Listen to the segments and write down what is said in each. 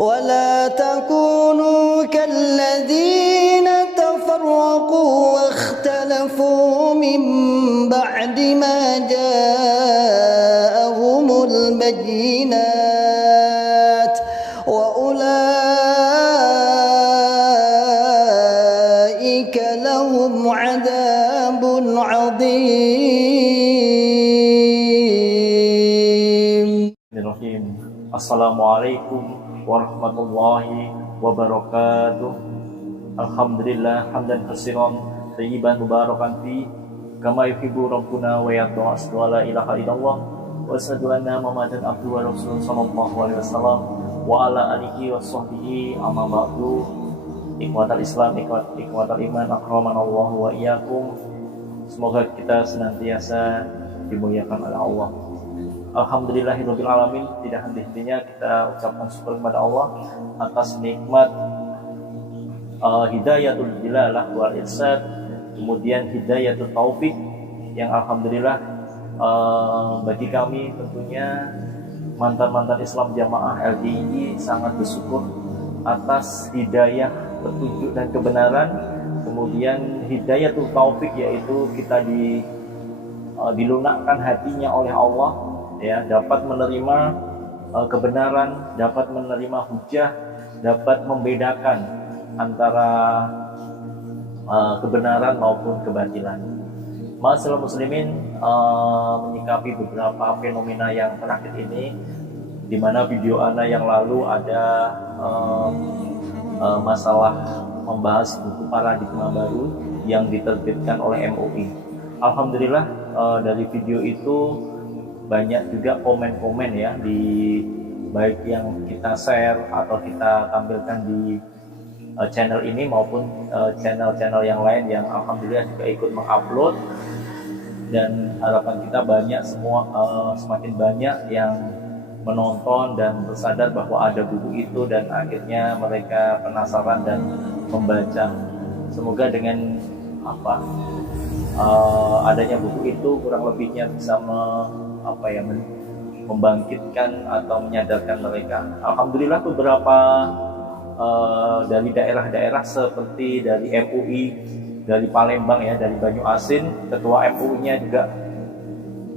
ولا تكونوا كالذين تفرقوا واختلفوا من بعد ما جاءهم البينات وأولئك لهم عذاب عظيم. Assalamualaikum warahmatullahi wabarakatuh. Alhamdulillah hamdan katsiran thayyiban mubarakan fi kama yuhibbu rabbuna wa yarda. La ilaha illallah wa asyhadu anna Muhammadan abduhu wa rasuluhu sallallahu alaihi wasallam wa ala alihi wa sahbihi amma ba'du. Ikhwatal Islam, ikhwatal iman, akramanallahu wa iyyakum. Semoga kita senantiasa dimuliakan oleh Allah. Alhamdulillahirabbil alamin. Tidak henti-hentinya kita ucapkan syukur kepada Allah atas nikmat hidayatul dilalah wal irsyad, kemudian hidayatul taufik yang alhamdulillah bagi kami tentunya mantan-mantan Islam Jamaah LDII sangat bersyukur atas hidayah petunjuk dan kebenaran, kemudian hidayatul taufik yaitu kita dilunakkan hatinya oleh Allah, ya, dapat menerima kebenaran, dapat menerima hujah, dapat membedakan antara kebenaran maupun kebatilan. Ma'asyiral muslimin, menyikapi beberapa fenomena yang terakhir ini, di mana video ana yang lalu ada masalah membahas buku paradigma baru yang diterbitkan oleh MUI. Alhamdulillah dari video itu banyak juga komen-komen ya, di baik yang kita share atau kita tampilkan di channel ini maupun channel-channel yang lain yang alhamdulillah juga ikut mengupload, dan harapan kita banyak semakin banyak yang menonton dan bersadar bahwa ada buku itu dan akhirnya mereka penasaran dan membaca. Semoga dengan adanya buku itu kurang lebihnya bisa membangkitkan atau menyadarkan mereka. Alhamdulillah beberapa dari daerah-daerah seperti dari MUI, dari Palembang ya, dari Banyuasin, ketua MUI-nya juga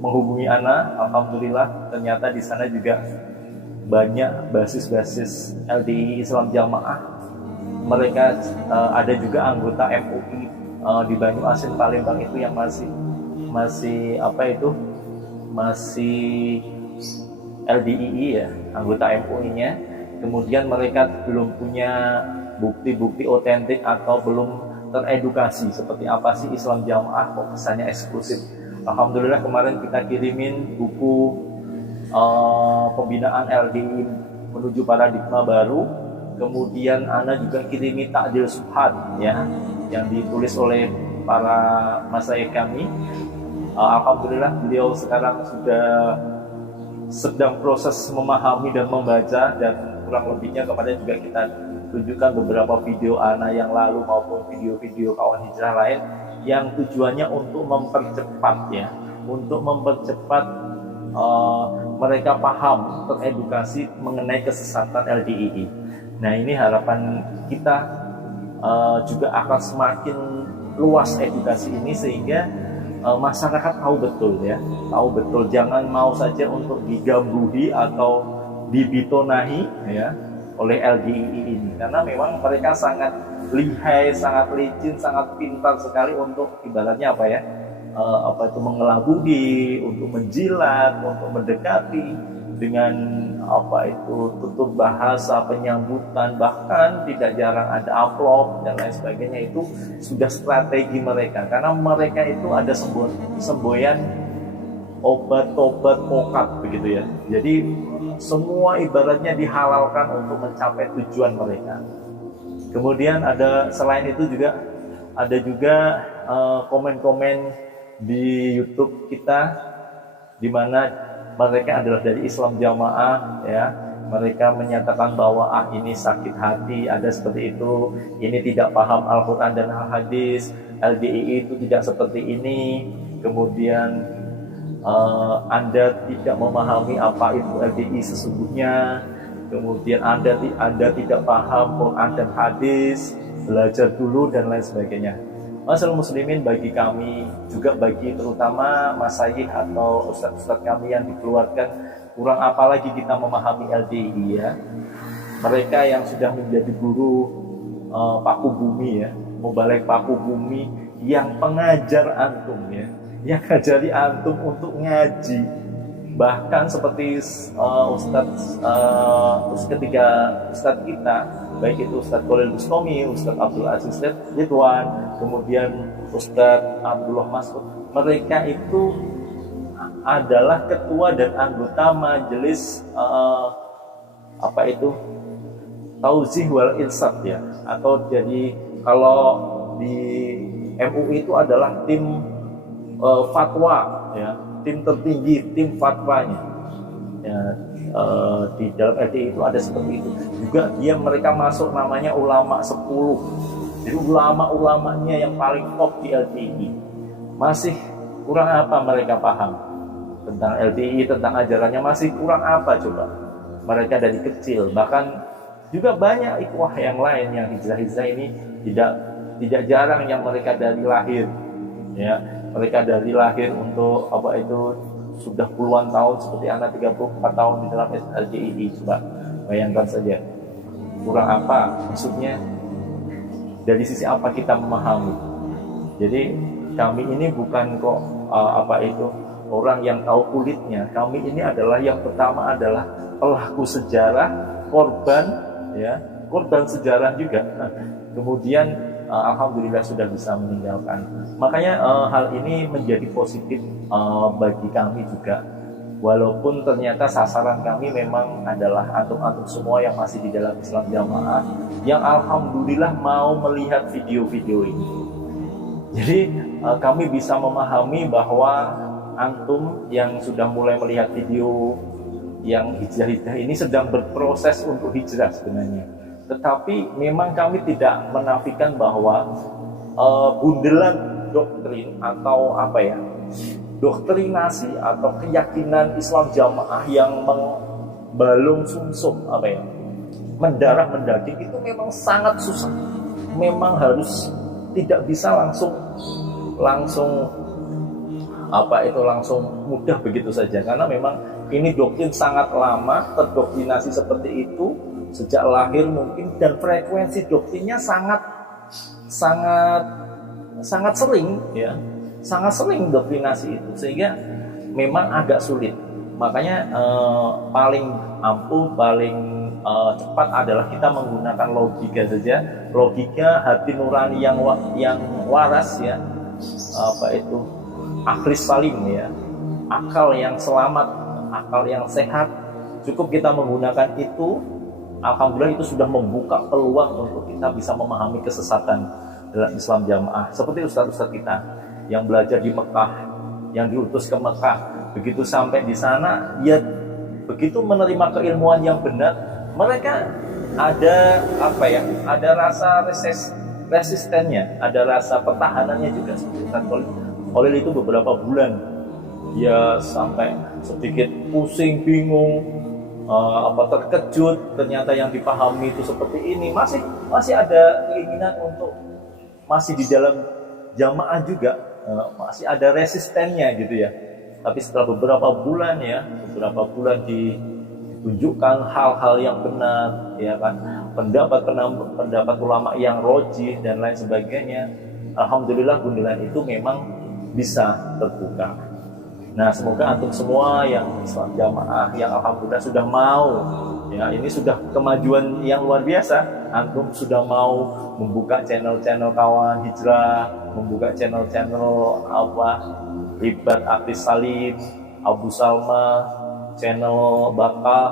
menghubungi ana. Alhamdulillah ternyata di sana juga banyak basis-basis LDII Islam Jamaah. Mereka ada juga anggota MUI di Banyuasin, Palembang itu yang masih LDII ya, anggota MUI-nya. Kemudian mereka belum punya bukti-bukti otentik atau belum teredukasi seperti apa sih Islam Jamaah, kok kesannya eksklusif. Alhamdulillah kemarin kita kirimin buku pembinaan LDII menuju paradigma baru. Kemudian ana juga kirimi Ta'dil Subhan ya, yang ditulis oleh para masyayikh kami. Alhamdulillah beliau sekarang sudah sedang proses memahami dan membaca, dan kurang lebihnya kemarin juga kita tunjukkan beberapa video ana yang lalu maupun video-video kawan hijrah lain yang tujuannya untuk mempercepat mereka paham, teredukasi mengenai kesesatan LDII. Nah, ini harapan kita juga akan semakin luas edukasi ini sehingga masyarakat tahu betul, jangan mau saja untuk digambruhi atau dibitonahi ya oleh LDII ini, karena memang mereka sangat lihai, sangat licin, sangat pintar sekali untuk ibaratnya mengelabui, untuk menjilat, untuk mendekati dengan tutur bahasa, penyambutan, bahkan tidak jarang ada amplop dan lain sebagainya. Itu sudah strategi mereka, karena mereka itu ada semboyan obat-obat mokat begitu ya. Jadi semua ibaratnya dihalalkan untuk mencapai tujuan mereka. Kemudian selain itu juga ada komen-komen di YouTube kita di mana mereka adalah dari Islam Jamaah ya. Mereka menyatakan bahwa ini sakit hati, ada seperti itu, ini tidak paham Al-Quran dan Al-Hadis, LDII itu tidak seperti ini. Kemudian Anda tidak memahami apa itu LDII sesungguhnya. kemudian Anda tidak paham Quran dan hadis, belajar dulu dan lain sebagainya. Masalah muslimin, bagi kami juga, bagi terutama masayikh atau ustadz-ustadz kami yang dikeluarkan, kurang apa lagi kita memahami LDI ya. Mereka yang sudah menjadi guru paku bumi ya, mubalik paku bumi, yang pengajar antum ya, yang ngajari antum untuk ngaji. Bahkan seperti ketiga ustadz kita, baik itu Ustadz Khalil Bustami, Ustadz Abdul Aziz Ridwan, kemudian Ustadz Abdullah Mas'ud, mereka itu adalah ketua dan anggota majelis Tauzih wal Irsad ya, atau jadi kalau di MUI itu adalah tim fatwa ya, tim tertinggi, tim fatwanya ya. Di dalam LDI itu ada seperti itu juga. Mereka masuk namanya ulama 10. Jadi ulama-ulamanya yang paling top di LDI. Masih kurang apa mereka paham tentang LDI, tentang ajarannya? Masih kurang apa coba mereka dari kecil? Bahkan juga banyak ikhwah yang lain yang hijrah ini tidak jarang yang mereka dari lahir ya, mereka dari lahir untuk sudah puluhan tahun, seperti anak 34 tahun di dalam LDI. Coba bayangkan saja, kurang apa maksudnya, dari sisi apa kita memahami. Jadi kami ini bukan kok orang yang tahu kulitnya. Kami ini adalah yang pertama adalah pelaku sejarah, korban sejarah juga. Kemudian alhamdulillah sudah bisa meninggalkan. Makanya hal ini menjadi positif bagi kami juga. Walaupun ternyata sasaran kami memang adalah antum-antum semua yang masih di dalam Islam Jamaah, yang alhamdulillah mau melihat video-video ini. Jadi kami bisa memahami bahwa antum yang sudah mulai melihat video yang hijrah ini sedang berproses untuk hijrah sebenarnya. Tetapi memang kami tidak menafikan bahwa bundelan doktrin atau doktrinasi atau keyakinan Islam Jamaah yang membalung sumsum mendarah mendaging itu memang sangat susah. Memang harus tidak bisa langsung mudah begitu saja, karena memang ini doktrin sangat lama, terdoktrinasi seperti itu sejak lahir mungkin, dan frekuensi doktrinnya sangat sering ya, sangat sering doktrinasi itu, sehingga memang agak sulit. Makanya paling ampuh, paling cepat adalah kita menggunakan logika saja, logika hati nurani yang waras ya, akhlis salim ya, akal yang selamat, akal yang sehat. Cukup kita menggunakan itu, alhamdulillah itu sudah membuka peluang untuk kita bisa memahami kesesatan dalam Islam Jamaah. Seperti ustaz-ustaz kita yang belajar di Mekah, yang diutus ke Mekah, begitu sampai di sana, dia begitu menerima keilmuan yang benar, mereka ada ada rasa resistennya, ada rasa pertahanannya juga. Seperti Ustaz Khalil itu beberapa bulan dia sampai sedikit pusing, bingung, terkejut, ternyata yang dipahami itu seperti ini. Masih ada keinginan untuk masih di dalam jamaah juga, masih ada resistennya gitu ya. Tapi setelah beberapa bulan ditunjukkan hal-hal yang benar ya kan, pendapat ulama yang rojih dan lain sebagainya, alhamdulillah bundelan itu memang bisa terbuka. Nah, semoga antum semua yang Islam Jamaah yang alhamdulillah sudah mau ya, ini sudah kemajuan yang luar biasa. Antum sudah mau membuka channel-channel kawan hijrah, membuka channel-channel Ribat Aktis Salim, Abu Salma, channel Bakah,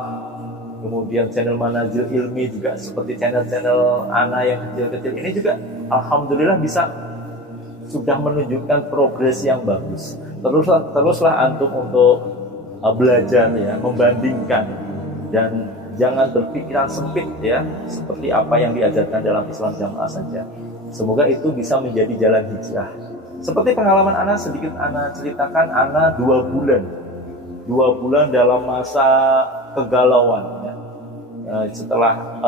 kemudian channel Manazil Ilmi, juga seperti channel-channel Ana yang kecil-kecil ini juga alhamdulillah sudah menunjukkan progres yang bagus. Teruslah antum untuk belajar ya, membandingkan, dan jangan berpikiran sempit ya, seperti apa yang diajarkan dalam Islam Jamaah saja. Semoga itu bisa menjadi jalan hijrah. Seperti pengalaman Ana, sedikit Ana ceritakan. Ana 2 bulan dalam masa kegalauan ya. setelah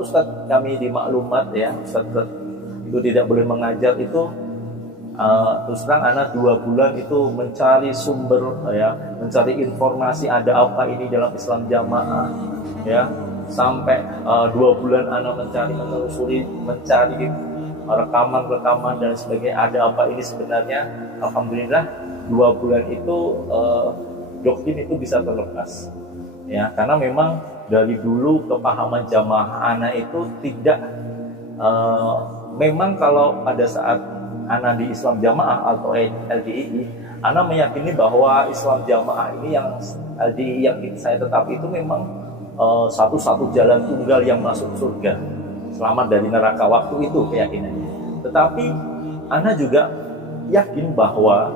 ustadz kami di maklumat ya, ustadz itu tidak boleh mengajar itu, terus terang anak 2 bulan itu mencari sumber ya, mencari informasi ada apa ini dalam Islam jamaah ya, sampai 2 bulan anak menelusuri, mencari rekaman dan sebagainya, ada apa ini sebenarnya. Alhamdulillah 2 bulan itu doktrin itu bisa terlepas ya, karena memang dari dulu kepahaman jamaah anak itu tidak memang kalau pada saat anak di Islam jamaah atau LDII, anak meyakini bahwa Islam jamaah ini yang LDII yang saya tetapi itu memang satu-satu jalan tunggal yang masuk surga, selamat dari neraka, waktu itu keyakinannya. Tetapi anak juga yakin bahwa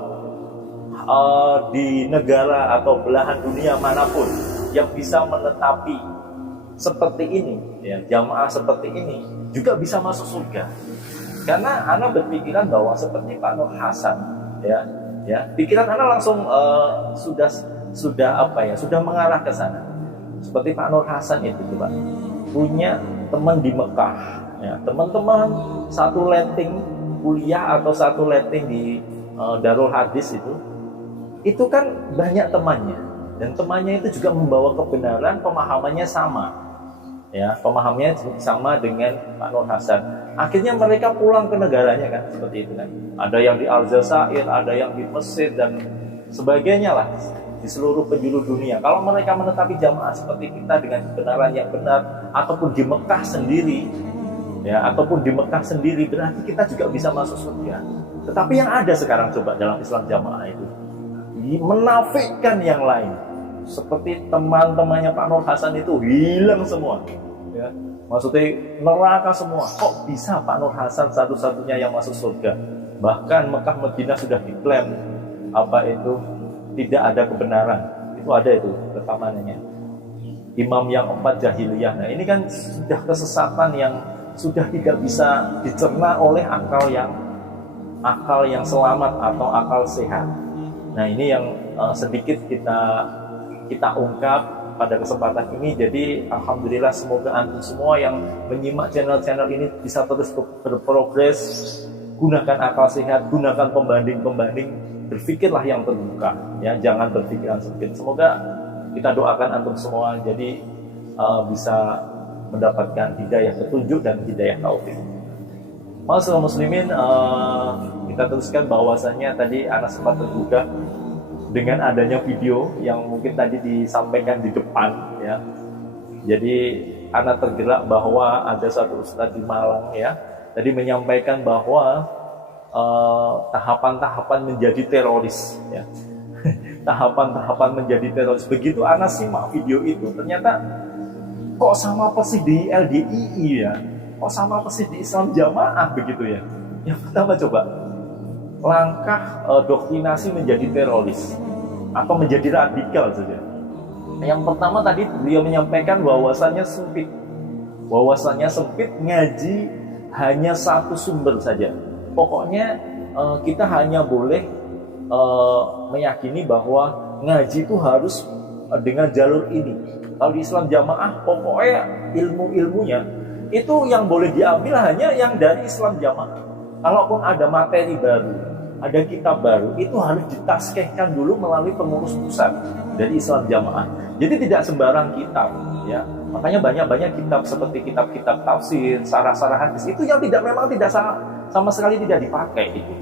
di negara atau belahan dunia manapun yang bisa menetapi seperti ini ya, jamaah seperti ini juga bisa masuk surga. Karena anak berpikiran bahwa seperti Pak Nur Hasan ya, pikiran anak langsung sudah mengarah ke sana. Seperti Pak Nur Hasan itu Pak punya teman di Mekah ya, teman-teman satu letting kuliah atau satu letting di Darul Hadis itu kan banyak temannya, dan temannya itu juga membawa kebenaran, pemahamannya sama ya, pemahamannya sama dengan Pak Nur Hasan. Akhirnya mereka pulang ke negaranya kan, seperti itu kan. Ada yang di Aljazair, ada yang di Mesir dan sebagainya lah, di seluruh penjuru dunia. Kalau mereka menetapi jamaah seperti kita dengan kebenaran yang benar, ataupun di Mekah sendiri ya, berarti kita juga bisa masuk surga. Tetapi yang ada sekarang coba dalam Islam jamaah itu menafikan yang lain. Seperti teman-temannya Pak Nur Hasan itu hilang semua ya. Maksudnya neraka semua. Kok bisa Pak Nur Hasan satu-satunya yang masuk surga? Bahkan Mekah Madinah sudah diklaim tidak ada kebenaran. Itu ada itu rekamannya. Imam yang 4 jahiliyah. Nah, ini kan sudah kesesatan yang sudah tidak bisa dicerna oleh akal yang selamat atau akal sehat. Nah, ini yang sedikit kita ungkap pada kesempatan ini. Jadi alhamdulillah, semoga antum semua yang menyimak channel-channel ini bisa terus berprogres. Gunakan akal sehat, gunakan pembanding-pembanding, berpikirlah yang terbuka ya, jangan berpikiran sempit. Semoga kita doakan antum semua jadi bisa mendapatkan hidayah petunjuk dan hidayah taufik. Ma'asyiral muslimin, kita teruskan bahwasanya tadi anak sempat tergugah dengan adanya video yang mungkin tadi disampaikan di depan ya. Jadi anak tergerak bahwa ada satu ustadz di Malang ya, tadi menyampaikan bahwa tahapan-tahapan menjadi teroris ya. Tahapan-tahapan menjadi teroris. Begitu anak simak video itu, ternyata kok sama persis di LDII ya, kok sama persis di Islam jamaah begitu ya. Yang pertama coba, langkah doktrinasi menjadi teroris atau menjadi radikal saja. Yang pertama tadi beliau menyampaikan bahwasannya sempit, ngaji hanya satu sumber saja. Pokoknya kita hanya boleh meyakini bahwa ngaji itu harus dengan jalur ini. Kalau di Islam jamaah pokoknya ilmu-ilmunya itu yang boleh diambil hanya yang dari Islam jamaah. Kalaupun ada materi baru, ada kitab baru, itu harus ditaskehkan dulu melalui pengurus pusat dari Islam jamaah. Jadi tidak sembarang kitab ya. Makanya banyak kitab seperti kitab-kitab tafsir, sarah-sarah hadis itu yang memang tidak sama sekali tidak dipakai itu.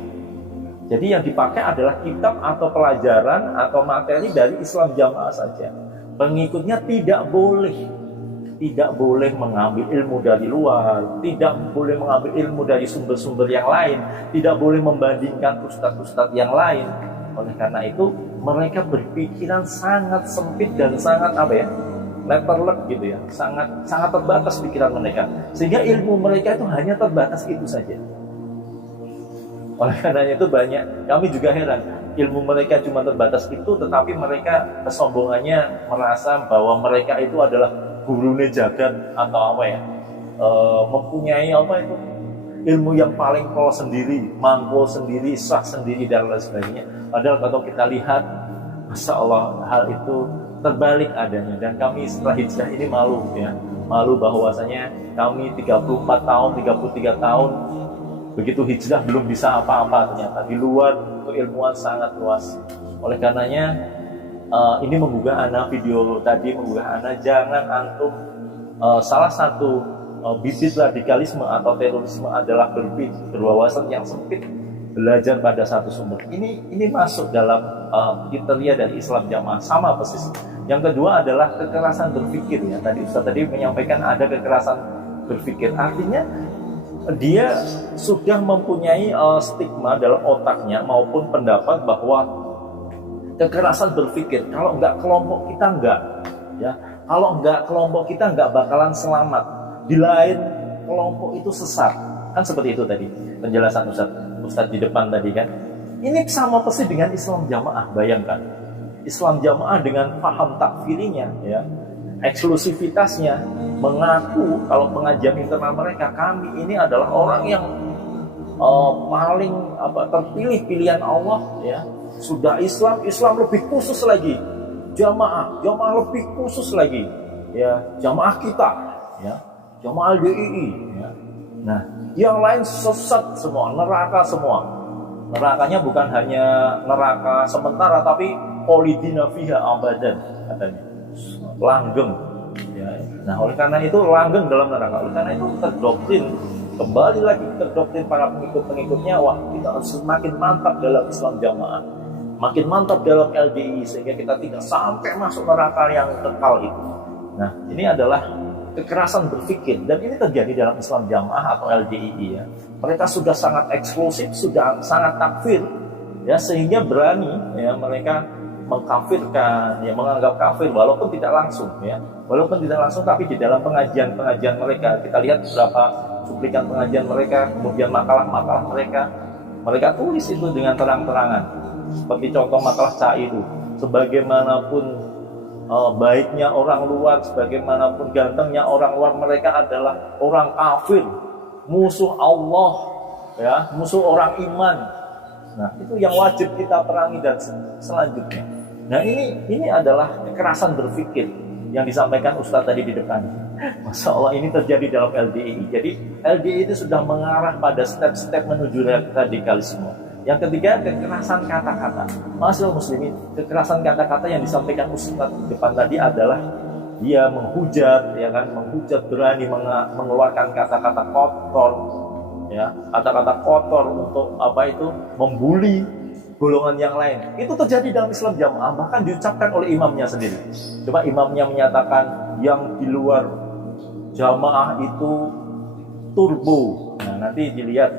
Jadi yang dipakai adalah kitab atau pelajaran atau materi dari Islam jamaah saja. Pengikutnya tidak boleh mengambil ilmu dari luar, tidak boleh mengambil ilmu dari sumber-sumber yang lain, tidak boleh membandingkan ustadz-ustadz yang lain. Oleh karena itu, mereka berpikiran sangat sempit dan sangat letterlek gitu ya, sangat terbatas pikiran mereka, sehingga ilmu mereka itu hanya terbatas itu saja. Oleh karena itu kami juga heran, ilmu mereka cuma terbatas itu, tetapi mereka kesombongannya merasa bahwa mereka itu adalah gurune jagat atau mempunyai ilmu yang paling pro sendiri, mangkul sendiri, sah sendiri dan lain sebagainya. Padahal kalau kita lihat, masya Allah, hal itu terbalik adanya. Dan kami setelah hijrah ini malu malu bahwasanya kami 34 tahun, 33 tahun begitu hijrah belum bisa apa-apa, ternyata di luar keilmuan sangat luas. Oleh karenanya ini menggugah ana, video tadi menggugah ana, jangan antum salah satu bibit radikalisme atau terorisme adalah berwawasan yang sempit, belajar pada satu sumber. Ini masuk dalam kriteria dari Islam Jamaah, sama persis. Yang kedua adalah kekerasan berpikir, ya. Tadi Ustaz tadi menyampaikan ada kekerasan berpikir, artinya dia sudah mempunyai stigma dalam otaknya maupun pendapat bahwa kekerasan berpikir, kalau enggak kelompok kita enggak, ya, kalau enggak kelompok kita enggak bakalan selamat, di lain kelompok itu sesat, kan seperti itu tadi penjelasan Ustaz di depan tadi kan. Ini sama persis dengan Islam Jamaah. Bayangkan Islam Jamaah dengan paham takfirinya, ya, eksklusivitasnya, mengaku kalau pengajian internal mereka, kami ini adalah orang yang paling terpilih pilihan Allah, ya. Sudah Islam lebih khusus lagi, jamaah lebih khusus lagi, ya, jamaah kita, ya, jamaah LDII, ya. Nah, yang lain sesat semua, neraka semua. Nerakanya bukan hanya neraka sementara, tapi polidina fiha abadan, katanya, langgeng, ya. Nah, oleh karena itu langgeng dalam neraka. Oleh karena itu terdoktrin, kembali lagi terdoktrin para pengikut-pengikutnya, wah, kita harus semakin mantap dalam Islam Jamaah, makin mantap dalam LDI, sehingga kita tidak sampai masuk neraka yang kekal itu. Nah, ini adalah kekerasan berpikir, dan ini terjadi dalam Islam Jamaah atau LDI, ya. Mereka sudah sangat eksklusif, sudah sangat takfir, ya, sehingga berani, ya, mereka mengkafirkan, ya, menganggap kafir walaupun tidak langsung, ya, walaupun tidak langsung, tapi di dalam pengajian mereka kita lihat beberapa cuplikan pengajian mereka, kemudian makalah mereka tulis itu dengan terang-terangan, seperti contoh makalah Cai itu, sebagaimanapun baiknya orang luar, sebagaimanapun gantengnya orang luar, mereka adalah orang kafir, musuh Allah, ya, musuh orang iman. Nah, itu yang wajib kita perangi dan selanjutnya. Nah, ini adalah kekerasan berpikir yang disampaikan Ustadz tadi di depan. Masya Allah, ini terjadi dalam LDI. Jadi LDI itu sudah mengarah pada step-step menuju radikalisme. Yang ketiga, kekerasan kata-kata. Masyaallah muslimin, kekerasan kata-kata yang disampaikan Ustadz di depan tadi adalah dia menghujat, ya kan, menghujat, berani mengeluarkan kata-kata kotor, ya, kata-kata kotor untuk membuli golongan yang lain. Itu terjadi dalam Islam Jamaah, bahkan diucapkan oleh imamnya sendiri. Coba imamnya menyatakan yang di luar Jamaah itu turbo. Nah, nanti dilihat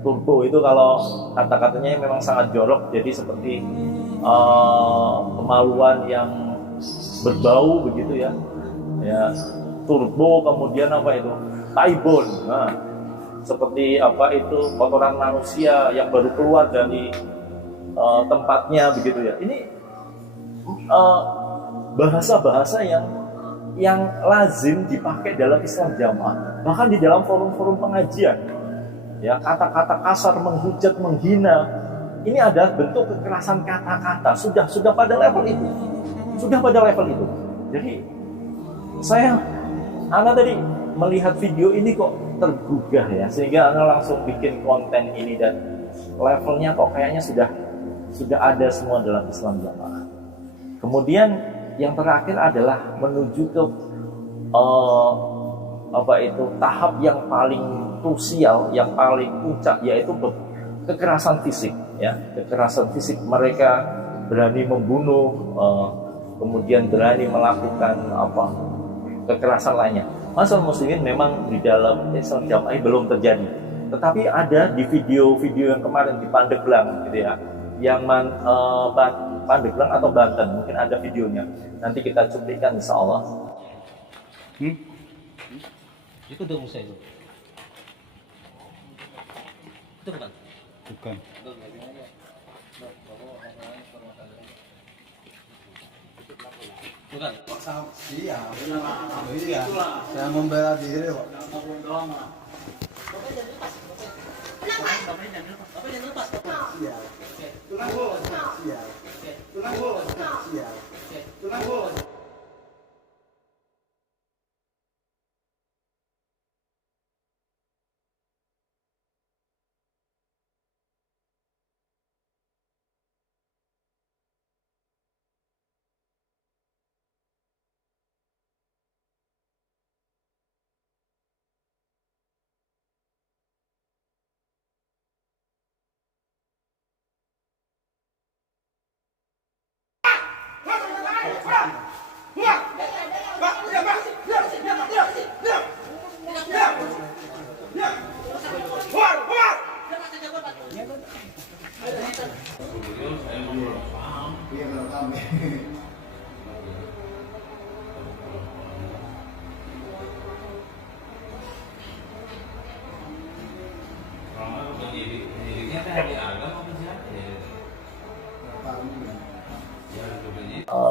turbo itu kalau kata-katanya memang sangat jorok, jadi seperti kemaluan yang berbau begitu, ya, ya, turbo, kemudian taibon, nah, seperti kotoran manusia yang baru keluar dari tempatnya begitu, ya. Ini bahasa-bahasa yang lazim dipakai dalam Islam Jamaah, bahkan di dalam forum-forum pengajian, ya, kata-kata kasar, menghujat, menghina, ini adalah bentuk kekerasan kata-kata, sudah pada level itu. Jadi Ana tadi melihat video ini kok tergugah, ya, sehingga Ana langsung bikin konten ini, dan levelnya kok kayaknya sudah ada semua dalam Islam Jamaah. Kemudian yang terakhir adalah menuju ke tahap yang paling krusial, yang paling puncak, yaitu kekerasan fisik, ya. Kekerasan fisik, mereka berani membunuh, kemudian berani melakukan kekerasan lainnya. Masalah muslimin, memang di dalam Islam Jamaah belum terjadi, tetapi ada di video-video yang kemarin di Pandeglang, gitu, ya, yang Pandeglang atau Banten, mungkin ada videonya, nanti kita cuplikan insya Allah. Itu udah Musa itu bukan? Bukan. Bukan. Iya. Iya. Saya membela diri kok. Apa jangan lepas? Iya. Tulang bos. Iya. Tulang bos. Iya. Tulang bos.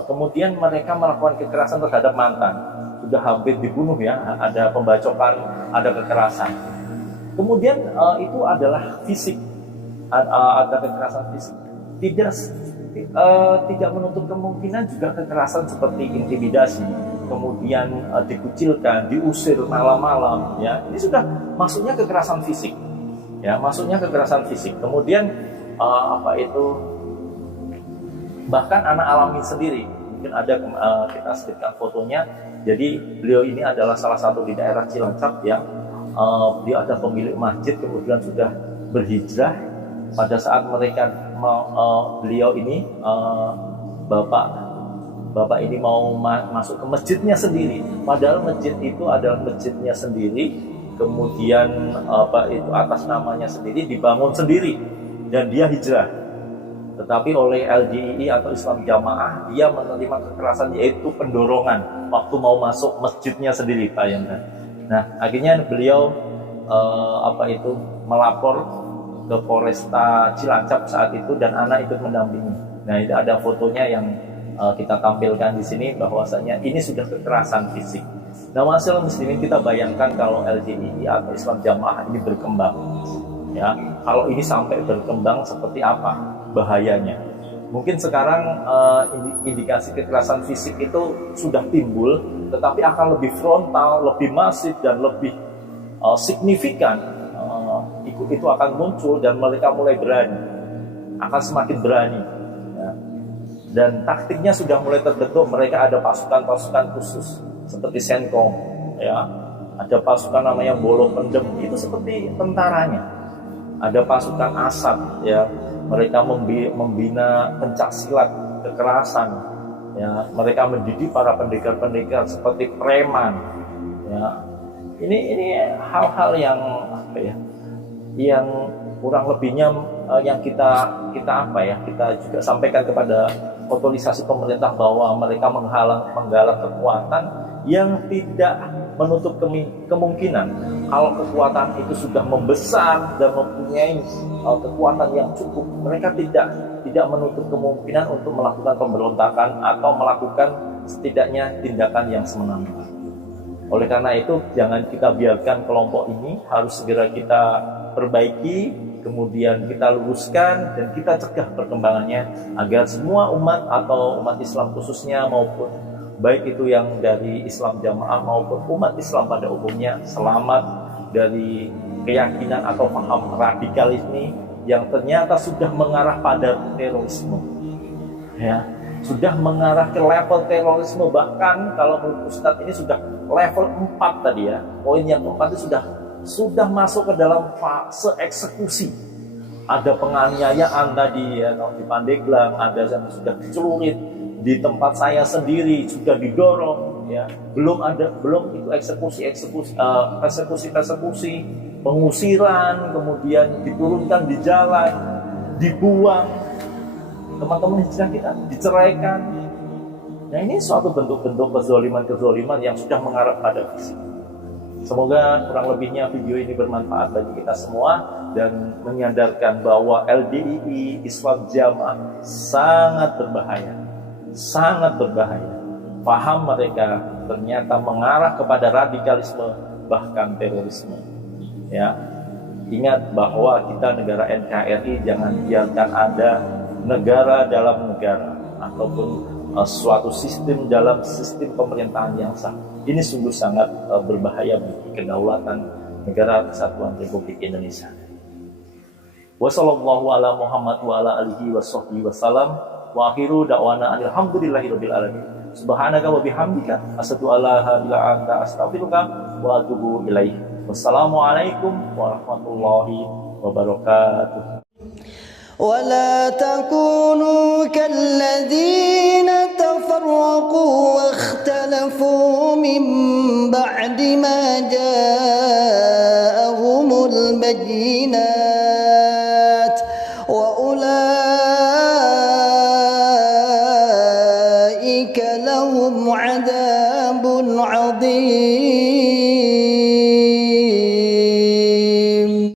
kemudian mereka melakukan kekerasan terhadap mantan, sudah hampir dibunuh ya, ada pembacokan, ada kekerasan. Kemudian itu adalah fisik, ada kekerasan fisik. Tidak menutup kemungkinan juga kekerasan seperti intimidasi, kemudian dikucilkan, diusir malam-malam, ya. Ini sudah masuknya kekerasan fisik, ya, masuknya kekerasan fisik. Kemudian bahkan anak alami sendiri, mungkin ada kita sebutkan fotonya. Jadi beliau ini adalah salah satu di daerah Cilacap yang dia ada pemilik masjid, kemudian sudah berhijrah. Pada saat beliau ini bapak ini mau masuk ke masjidnya sendiri, padahal masjid itu adalah masjidnya sendiri, kemudian itu atas namanya sendiri, dibangun sendiri, dan dia hijrah. Tetapi oleh LDII atau Islam Jamaah, dia menerima kekerasan, yaitu pendorongan waktu mau masuk masjidnya sendiri, bayangkan. Nah, akhirnya beliau melapor ke Polresta Cilacap saat itu, dan anak ikut mendampingi. Nah, itu ada fotonya yang kita tampilkan di sini, bahwasanya ini sudah kekerasan fisik. Nah, masalah muslimin, kita bayangkan kalau LDII atau Islam Jamaah ini berkembang, ya, kalau ini sampai berkembang seperti apa bahayanya. Mungkin sekarang indikasi kekerasan fisik itu sudah timbul, tetapi akan lebih frontal, lebih masif, dan lebih signifikan. Itu akan muncul, dan mereka mulai berani, akan semakin berani, ya. Dan taktiknya sudah mulai terbentuk. Mereka ada pasukan-pasukan khusus seperti Senkom, ya, ada pasukan namanya Bolo Pendem, itu seperti tentaranya. Ada pasukan Asad, ya, mereka membina pencak silat, kekerasan, ya, mereka mendidik para pendekar-pendekar seperti preman, ya. Ini hal-hal yang yang kurang lebihnya yang kita juga sampaikan kepada otorisasi pemerintah, bahwa mereka menggalang kekuatan yang tidak menutup kemungkinan kalau kekuatan itu sudah membesar dan mempunyai kekuatan yang cukup, mereka tidak menutup kemungkinan untuk melakukan pemberontakan atau melakukan setidaknya tindakan yang semena-mena. Oleh karena itu, jangan kita biarkan kelompok ini, harus segera kita perbaiki, kemudian kita luruskan, dan kita cegah perkembangannya, agar semua umat atau umat Islam khususnya, maupun baik itu yang dari Islam Jamaah maupun umat Islam pada umumnya, selamat dari keyakinan atau paham radikalisme yang ternyata sudah mengarah pada terorisme, ya, sudah mengarah ke level terorisme. Bahkan kalau menurut Ustadz ini sudah level 4 tadi, ya. Poin yang keempat itu sudah masuk ke dalam fase eksekusi. Ada penganiayaan tadi, ya, di Pandeglang, ada yang sudah dicelurit, di tempat saya sendiri sudah didorong, ya. Belum itu persekusi, pengusiran, kemudian diturunkan di jalan, dibuang, teman-teman hijrah kita diceraikan. Nah, ini suatu bentuk-bentuk kezaliman yang sudah mengarah pada fisik. Semoga kurang lebihnya video ini bermanfaat bagi kita semua, dan menyadarkan bahwa LDII Islam Jamaah sangat berbahaya. Paham mereka ternyata mengarah kepada radikalisme, bahkan terorisme. Ya, ingat bahwa kita negara NKRI, jangan biarkan ada negara dalam negara ataupun suatu sistem dalam sistem pemerintahan yang sah. Ini sungguh sangat berbahaya bagi kedaulatan negara kesatuan Republik Indonesia. Wassallallahu ala Muhammad wa ala alihi washabbihi wasallam. Wa akhiru da'wana alhamdulillahirabbil alamin. Subhanaka wa bihamdika asyhadu an la ilaha illa anta astaghfiruka wa atubu ilaik. Wassalamualaikum warahmatullahi wabarakatuh. ولا تكونوا كالذين تفرقوا واختلفوا من بعد ما جاءهم البينات وأولئك